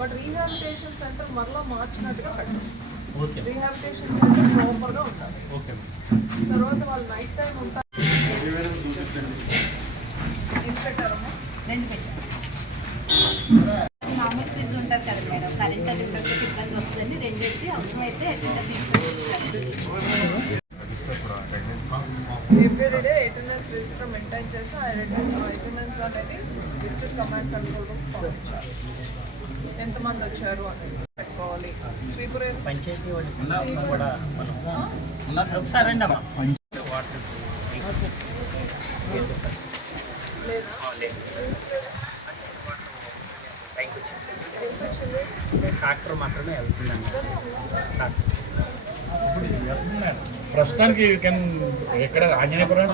But rehabilitation centre మరలా మార్చినట్టుగా పెట్టాలి centre ప్రాపర్గా ఉండాలి. ఓకే తర్వాత వాళ్ళు నైట్ టైం ఉంటారు. మామూలు ఫ్రిడ్జ్ ఉంటుంది కదా మేడం. కరెంట్ అది ఉండకపోతే ఇబ్బంది వస్తుందని రెండేసి అవసరమైతే ఎట్లా తీసుకొచ్చి ఎవ్రీ డే రిజిస్టర్ మెయింటైన్ చేసి ఆ అటెండెన్స్ అనేది డిస్ట్రిక్ట్ కమాండ్ కంట్రోల్ రూమ్ పంపించాలి. ఎంతమంది వచ్చారు అనేది పెట్టుకోవాలి. స్వీపర్ పంచాయతీ వాళ్ళు కూడా మనం ఒకసారి ట్రాక్టర్ మాత్రమే ట్రాక్టర్. ప్రస్తుతానికి ఎక్కడ ఆంజనేయపురం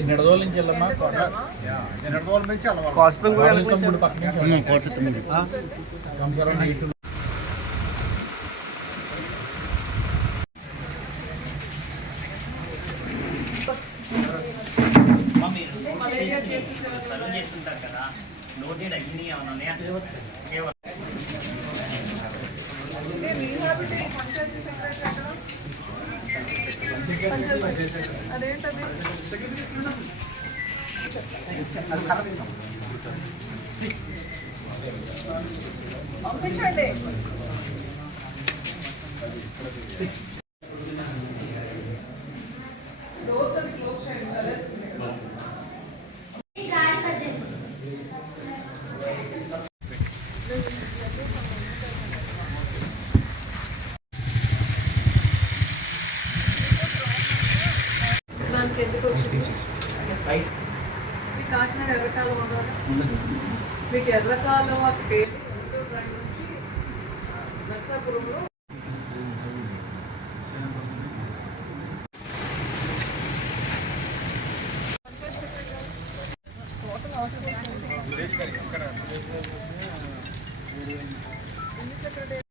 నిడదోల నుంచి వెళ్ళమ్మా నిడదవోలు నుంచి అలవాటు మలేరియా కేసెస్ ఏమైనా సర్వ్ చేసి ఉంటారు కదా నోటెడ్ అయ్యి ఏమైనా పంపించండి డోర్స్ అది క్లోజ్ చేయండి చలేస్తుంది కదా. దానికి మీ కాకినాడ ఎర్రకాలం ఉండాలి మీకు ఎర్రకాలం అది పేరు గుంటూరు నుంచి నర్సాపురంలో ఎన్ని సెక్రటరీ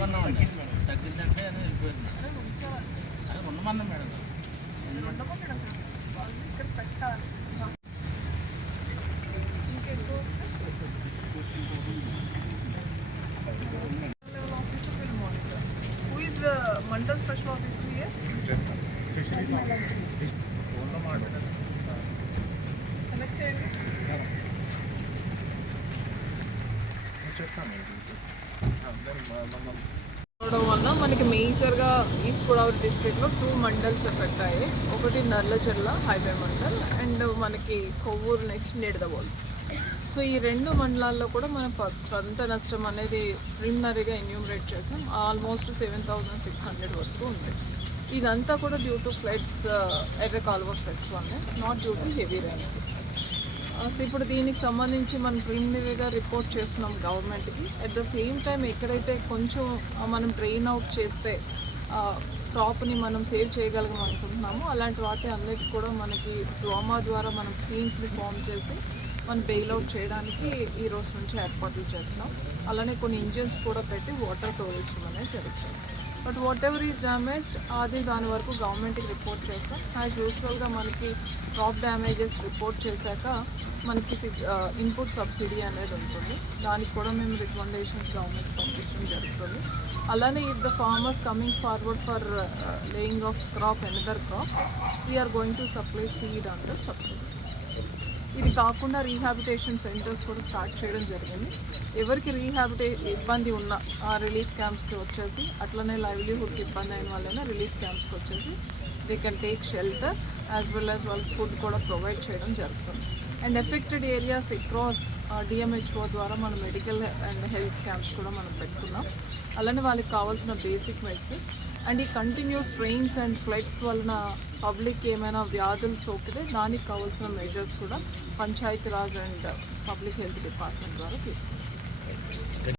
ఇప్పుడు ఉండమన్నామండి తగ్గిందంటే అని వెళ్ళిపోయారు అదే ఉంచాలి అదే ఉండమన్నాం మేడం మీరు ఉండమని వాళ్ళు ఇక్కడ పెట్టాలి ఇంకెక్కువ వస్తే level అవడం వల్ల మనకి మేజర్గా ఈస్ట్ గోదావరి డిస్ట్రిక్ట్లో టూ మండల్స్ ఎఫెక్ట్ అయ్యాయి. ఒకటి నర్లచెర్ల హైవే మండల్ అండ్ మనకి కొవ్వూరు నెక్స్ట్ నిడదవోల్ సో ఈ రెండు మండలాల్లో కూడా మనం ప- పంట నష్టం అనేది ప్రిలిమినరీగా ఎన్యూమరేట్ చేసాం. Almost seven thousand six hundred వరకు ఉంది. ఇదంతా కూడా డ్యూ టు ఫ్లడ్స్ ఎర్ర కాలువ ఫ్లడ్స్ వల్లే not due to heavy rains so ఇప్పుడు దీనికి సంబంధించి మనం ప్రిలిమినరీగా రిపోర్ట్ చేస్తున్నాం గవర్నమెంట్కి అట్ ద సేమ్ టైం ఎక్కడైతే కొంచెం మనం డ్రెయిన్ అవుట్ చేస్తే క్రాప్ని మనం సేవ్ చేయగలం అనుకుంటున్నాము అలాంటి వాటి అన్నిటి కూడా మనకి డ్రామా ద్వారా మనం టీమ్స్ని ఫామ్ చేసి మనం బెయిల్అవుట్ చేయడానికి ఈ రోజు నుంచి ఏర్పాట్లు చేస్తున్నాం. అలానే కొన్ని ఇంజిన్స్ కూడా పెట్టి వాటర్ టోరేజ్ అనేది జరుగుతుంది. But whatever is damaged అది దాని వరకు గవర్నమెంట్కి రిపోర్ట్ చేస్తాం. యాజ్ యూజువల్గా మనకి క్రాప్ డ్యామేజెస్ రిపోర్ట్ చేశాక మనకి ఇన్పుట్ సబ్సిడీ అనేది ఉంటుంది. దానికి కూడా మేము రికమెండేషన్స్ గవర్నమెంట్ పంపించడం జరుగుతుంది. అలానే if the farmers coming forward for laying of crop another crop we are going to supply seed under subsidy ఇది కాకుండా రీహాబిటేషన్ సెంటర్స్ కూడా స్టార్ట్ చేయడం జరిగింది. ఎవరికి రీహాబిటే ఇబ్బంది ఉన్న ఆ రిలీఫ్ క్యాంప్స్కి వచ్చేసి అట్లనే లైవ్లీహుడ్కి ఇబ్బంది అయిన వాళ్ళైనా రిలీఫ్ క్యాంప్స్కి వచ్చేసి they can take shelter as well as వాళ్ళకి ఫుడ్ కూడా ప్రొవైడ్ చేయడం జరుగుతుంది. And affected areas across DMHO ద్వారా మనం మెడికల్ అండ్ హెల్త్ క్యాంప్స్ కూడా మనం పెట్టుకున్నాం అలానే వాళ్ళకి కావాల్సిన బేసిక్ మెడిసిన్స్ అండ్ ఈ కంటిన్యూస్ ట్రైన్స్ అండ్ ఫ్లైట్స్ వలన పబ్లిక్ ఏమైనా వ్యాధులు సోకితే దానికి కావాల్సిన మెజర్స్ కూడా Panchayati Raj and public health department ద్వారా తీసుకుంటాం.